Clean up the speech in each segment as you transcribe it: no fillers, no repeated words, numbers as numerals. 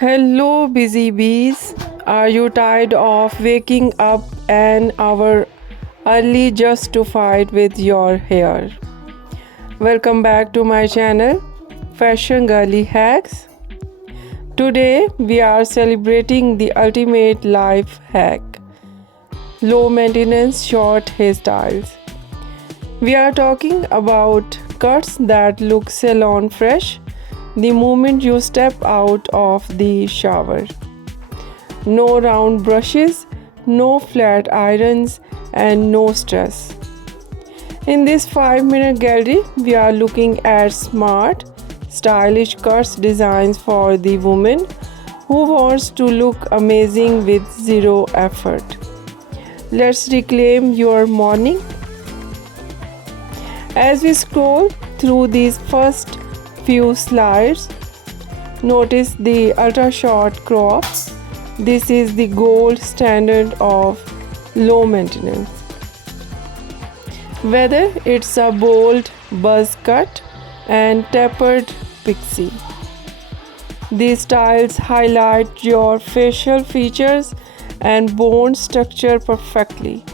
Hello, busy bees. Are you tired of waking up an hour early just to fight with your hair? Welcome back to my channel, Fashion Girly Hacks. Today, we are celebrating the ultimate life hack, low maintenance short hairstyles. We are talking about cuts that look salon fresh the moment you step out of the shower. No round brushes, no flat irons, and no stress. In this 5-minute gallery, we are looking at smart, stylish cuts designs for the woman who wants to look amazing with zero effort. Let's reclaim your morning. As we scroll through these first few slides, notice the ultra short crop. This is the gold standard of low maintenance. Whether it's a bold buzz cut and tapered pixie, these styles highlight your facial features and bone structure perfectly.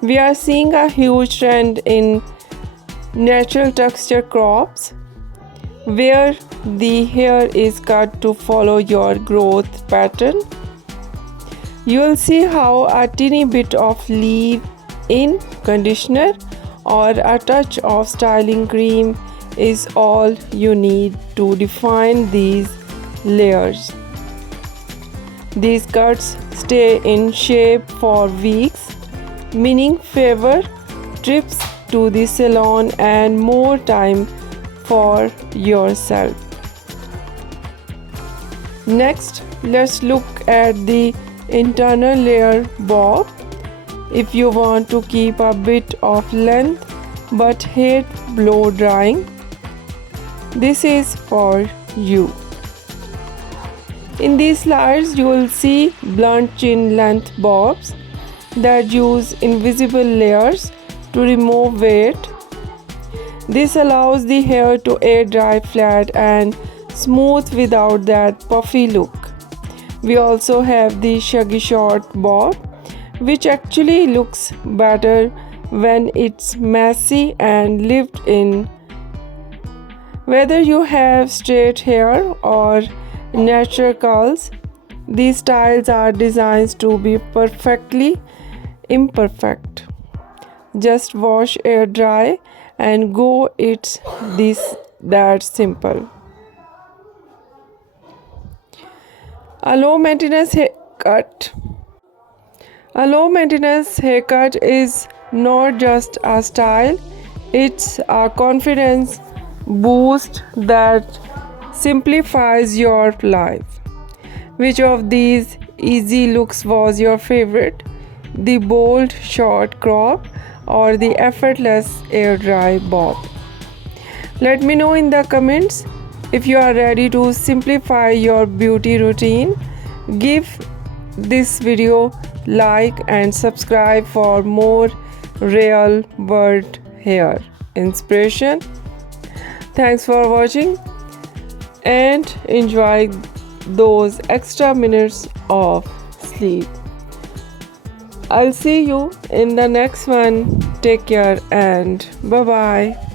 We are seeing a huge trend in natural texture crops, where the hair is cut to follow your growth pattern. You will see how a teeny bit of leave-in conditioner or a touch of styling cream is all you need to define these layers. These cuts stay in shape for weeks, meaning fewer trips to the salon and more time for yourself. Next, let's look at the internal layer bob. If you want to keep a bit of length but hate blow drying, this is for you. In these slides, you will see blunt chin length bobs that use invisible layers to remove weight. This allows the hair to air dry flat and smooth without that puffy look. We also have the shaggy short bob, which actually looks better when it's messy and lived in. Whether you have straight hair or natural curls, these styles are designed to be perfectly imperfect. Just wash, air dry, and go. It's that simple. A low maintenance haircut. A low maintenance haircut is not just a style, it's a confidence boost that simplifies your life. Which of these easy looks was your favorite? The bold short crop or the effortless air dry bob? Let me know in the comments. If you are ready to simplify your beauty routine, give this video like and subscribe for more real world hair inspiration. Thanks for watching and enjoy those extra minutes of sleep. I'll see you in the next one. Take care and bye bye.